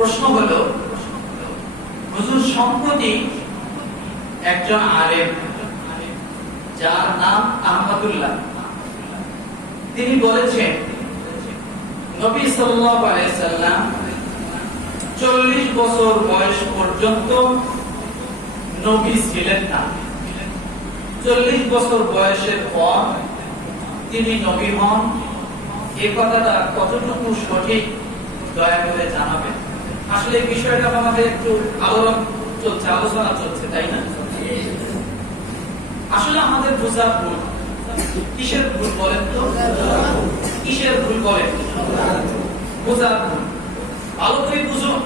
প্রশ্ন হলো, হুজুর সম্প্রতি একজন আলেম যার নাম আহমদুল্লাহ, তিনি বলেছেন নবী সাল্লাল্লাহু আলাইহি সাল্লাম 40 বছর বয়স পর্যন্ত নবী ছিলেন না। 40 বছর বয়সের পর তিনি নবী হন। এই কথাটা কতটুকু সঠিক দয়া করে জানাবেন। আসলে এই বিষয়টা আমাদের একটু আলোচনা চলছে, তাই না? আসলে আমাদের বোঝা ভুল। কিসের ভুল বলেন তো? কিসের ভুল বলেন? বোঝা ভুল। ভালো করে বুঝুন,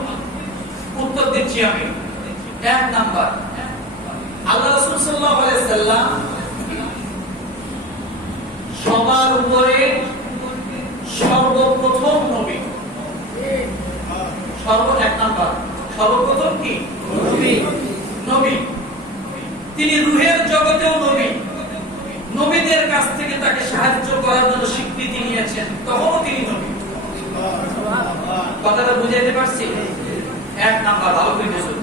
উত্তর দিচ্ছি আমি। 1 নাম্বার, আল্লাহ রাসূল সাল্লাল্লাহু আলাইহি সাল্লাম সবার উপরে সর্বপ্রথম নবী। 1 নাম্বার, সর্বপ্রথম কি? নবী। তিনি রূহের জগতেও নবী। নবীদের কাছ থেকে তাকে সাহায্য করার জন্য স্বীকৃতি নিয়েছেন, তখনও তিনি নবী। কথাটা বুঝাইতে পারছি? 1 নাম্বার, ভালো করে বুঝুন।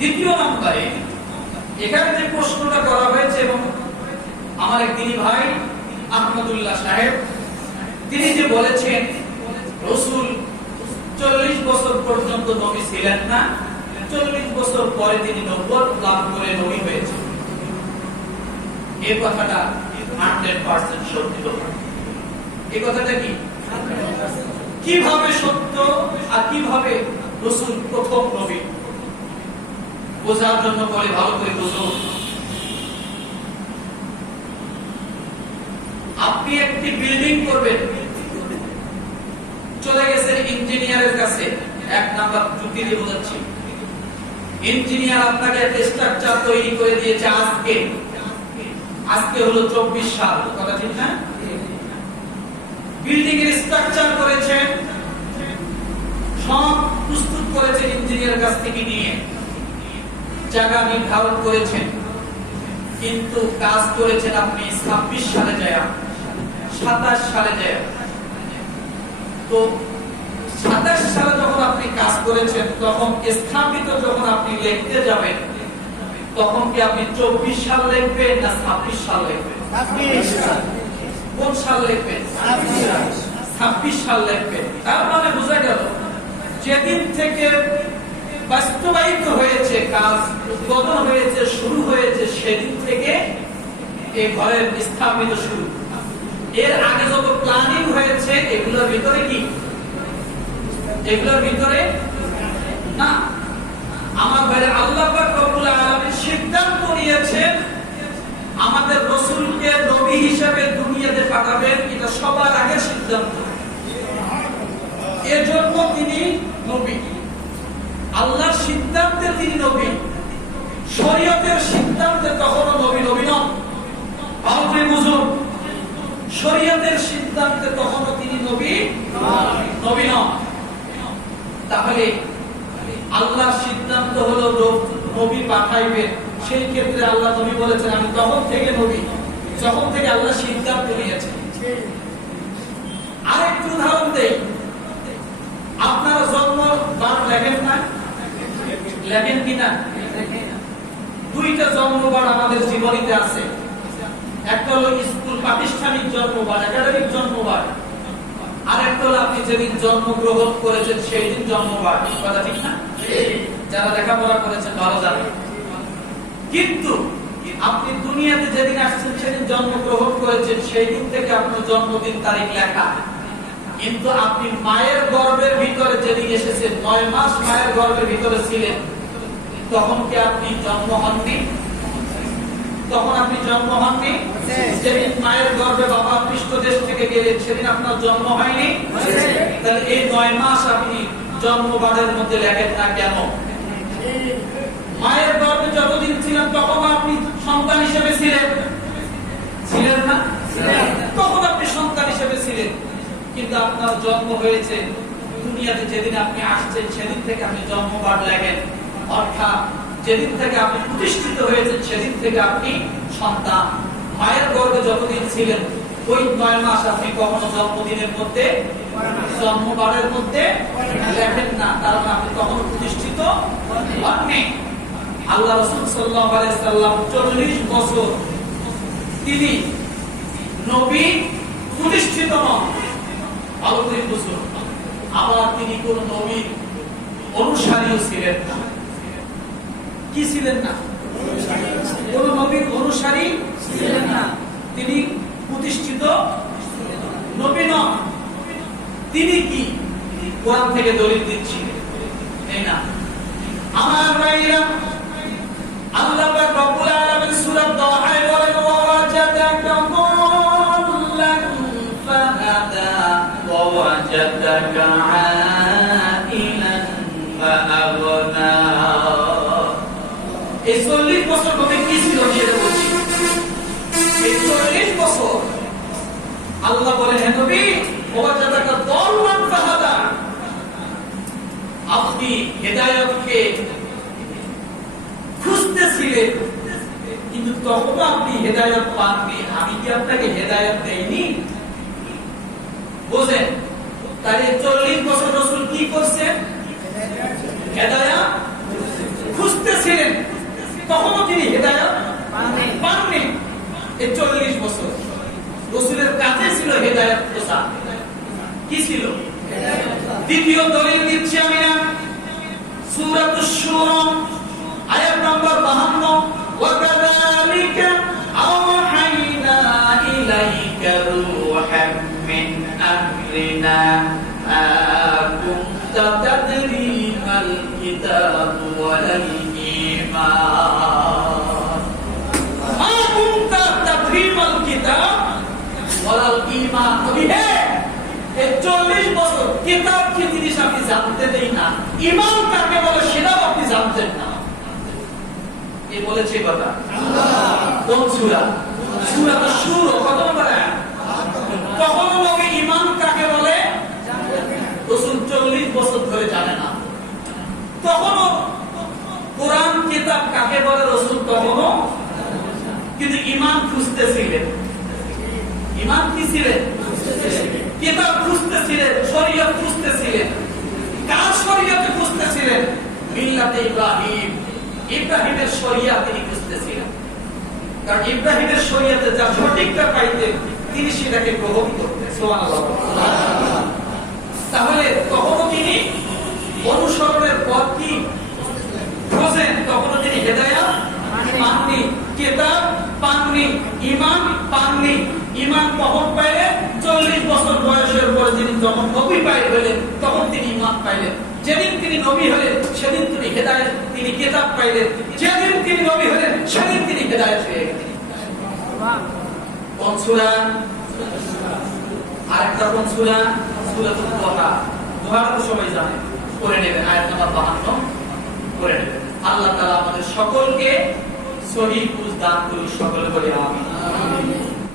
2 নম্বরে, এখানে যে প্রশ্নটা করা হয়েছে এবং আমার এক দিনী ভাই আহমদুল্লাহ সাহেব তিনি যে বলেছেন রাসূল 40 বছর পর্যন্ত নবী ছিলেন না, 40 বছর পরে তিনি নবুয়ত লাভ করে নবী হয়েছেন। এই কথাটা 100% সত্য কথা। এই কথাটা কি কিভাবে সত্য আর কিভাবে রাসূল প্রথম নবী বোঝার জন্য বলে ভালো করে বুঝুন। আপনি একটি বিল্ডিং করবেন, চলে গেছেন ইঞ্জিনিয়ারের কাছে। 1 নাম্বার যুক্তি দিয়ে বোঝাচ্ছি। ইঞ্জিনিয়ার আপনাকে একটা স্ট্রাকচার তৈরি করে দিয়েছে আজকে হলো 24 সাল, কথা ঠিক না? বিল্ডিং এর স্ট্রাকচার করেছেন, সব প্রস্তুত করেছেন ইঞ্জিনিয়ারের কাছ থেকে নিয়ে, জায়গা নির্ধারণ করেছেন, কিন্তু কাজ করেছেন আপনি 26 সালে যায়, 27 সালে যায়। তো 27 সালে যখন আপনি কাজ করেছেন, তখন স্থাপিত যখন আপনি লিখতে যাবেন, তখন কি আপনি 24 সাল লিখবেন না 26 সাল লিখবেন? 26 সাল। কোন সাল লিখবেন? 26 সাল লিখবেন। তার মানে বোঝা গেল যেদিন থেকে বাস্তবায়িত হয়েছে, কাজ উদ্বোধন হয়েছে, শুরু হয়েছে, সেদিন থেকে এই ঘরের স্থাপিত শুরু। এর আগে যত প্ল্যানিং হয়েছে এগুলোর ভিতরে কি? এগুলোর ভিতরে না। আমার ভাইরা, আল্লাহ পাক রব্বুল আলামিন সিদ্ধান্ত নিয়েছেন আমাদের রাসূলকে নবী হিসেবে দুনিয়াতে পাঠাবেন। এটা সবার আগে সিদ্ধান্ত। এজন্য তিনি নবী। আল্লাহর সিদ্ধান্তে তিনি নবী, শরীয়তের সিদ্ধান্তে কখনো নবী নন। ভালো করে বুঝুন, শরীয়তের সিদ্ধান্তে কখনো তিনি নবী নন। তাহলে আল্লাহর সিদ্ধান্ত হলো নবী পাঠাইবেন, সেই ক্ষেত্রে আল্লাহ নবী বলেছেন আমি তখন থেকে নবী, যখন থেকে আল্লাহ সিদ্ধান্ত নিয়েছেন। আরেকটু উদাহরণ দেই। আপনারা জন্ম বার লেখেন না? লেখেন কিনা? 2টা জন্মবার আমাদের জীবনীতে আছে। একটা হলো স্কুল প্রাতিষ্ঠানিক জন্মবার, একাডেমিক জন্মবার। আর একটা হলো আপনি যেদিন জন্মগ্রহণ করেছেন সেই দিন জন্মবার। কথা ঠিক না? যারা লেখাপড়া করেছেন ভালো জানেন। কিন্তু আপনি দুনিয়াতে যেদিন আসছেন সেদিন জন্মগ্রহণ করেছেন, সেই দিন থেকে আপনার জন্মদিন তারিখ লেখা। কিন্তু আপনি মায়ের গর্ভের ভিতরে যেদিন এসেছেন, 9 মাস মায়ের গর্ভের ভিতরে ছিলেন, তখন কি আপনি জন্ম হননি? তখন আপনি জন্ম হননি? যেদিন মায়ের গর্ভে বাবা পৃষ্ঠদেশ থেকে গেলেন সেদিন আপনার জন্ম হয়নি? তাহলে এই 9 মাস আপনি জন্মবাদের মধ্যে লেখেন না কেন? মায়ের গর্ভে যতদিন ছিলেন তখন আপনি সন্তান হিসেবে ছিলেন না? তখন আপনি সন্তান হিসেবে ছিলেন, কিন্তু আপনার জন্ম হয়েছে দুনিয়াতে যেদিন আপনি আসছেন সেদিন থেকে আপনি জন্মবার লেখেন। অর্থাৎ যেদিন থেকে আপনি প্রতিষ্ঠিত হয়েছেন সেদিন থেকে আপনি সন্তান। মায়ের গর্ভে যতদিন ছিলেন ওই 9 মাস আপনি কখনো জন্মদিনের মধ্যে জন্মবারের মধ্যে লেখেন না, কারণ আপনি তখন প্রতিষ্ঠিত হননি। আল্লাহ রাসূল সাল্লাল্লাহু আলাইহি সাল্লাম 40 বছর তিনি নবী প্রতিষ্ঠিত হন। ভালো করে বুঝুন, আবার তিনি কোন নবীর অনুসারীও ছিলেন না। কি ছিলেন না? কোন নবীর অনুসারী ছিলেন না। তিনি প্রতিষ্ঠিত নবী নন। তিনি কি কোরআন থেকে দলিল দিচ্ছিলেন? এই না আমার ভাইরা, আল্লাহ পাক রব্বুল আলামিন সূরা দাহায় বলেন, ওয়াজাদাকা দাল্লান ফাহাদা ওয়াজাদাকা আইলান ফাআগনা। এই 40 বছর নবী কি ছিল সেটা বলছি। এই 40 বছর আল্লাহ বলেন, হে নবী, ওয়াজাদাকা দাল্লান ফাহাদা, আপনি হেদায়েতকে খুঁজতেছিলেন, কিন্তু তখন আপনি হেদায়েত পাননি। আমি কি আপনাকে হেদায়েত দেইনি? বুঝেন? তাহলে 40 বছর রাসূল কি করছেন? হেদায়েত খুঁজতেছিলেন, তখনও তিনি হেদায়েত পাননি। এই 40 বছর রাসূলের কাছে ছিল হেদায়েত খোঁজা। কি ছিল? দ্বিতীয় দলিল দিচ্ছি আমি না, সূরাতুশ শুরা আয়াত নম্বর 52, ওয়াকাযালিকা আওহাইনা ইলাইকা রূহাম মিন আমরিনা মা কুনতা তাদরি মাল কিতাব ওয়ালাল ঈমান। মা কুনতা তাদরি মাল কিতাব ওয়ালাল ঈমান। নবী হে, এই 40 বছর কিতাব কি জিনিস আপনি জানতেনই না, ঈমান কাকে বলে সেটাও আপনি জানতেন না। কে বলেছে কথা? কোন সূরা? সূরাতুশ শুরা কত নম্বর আয়াত? তখন নবী ঈমান কাকে বলে রাসূল 40 বছর ধরে জানে না। তখনও কোরআন কিতাব কাকে বলে রাসূল তখনও, কিন্তু ঈমান খুঁজতেছিলেন। ঈমান কি ছিলেন? কিতাব খুঁজতেছিলেন, শরীয়ত খুঁজতেছিলেন। কার শরীয়তে খুঁজতেছিলেন? মিল্লাতে ইব্রাহিম, ইব্রাহিমের শরিয়াত তিনি খুঁজতেছিলেন। কারণ ইব্রাহিমের শরিয়াতে যা সঠিকটা পাইতেন তিনি সেটাকে গ্রহণ করতেন। সুবহানাল্লাহ। তাহলে তখনও তিনি অনুসরণের পথ কি খোঁজেন, তখনও তিনি হেদায়েত পাননি, কিতাব পাননি, ঈমান পাননি। ঈমান কখন পাইলেন? 40 বছর বয়সের পর যিনি যখন নবী হলেন তখন তিনি ঈমান পাইলেন। যেদিন তিনি নবী হলেন সেদিন তিনি হেদায়েত, তিনি কিতাব পাইলেন। যেদিন তিনি নবী হলেন সেদিন তিনি হেদায়েত পেয়ে গেলেন। কোন সূরা? আরেকটা কোন সূরা? সূরাতুল দুহা। দুহা তো সবাই জানে, পড়ে নেবেন, আয়াত নাম্বার 52 পড়ে নেবেন। আল্লাহ তাআলা আমাদের সকলকে সহিহ বুঝ দান করুন, সকলে বলি আমিন।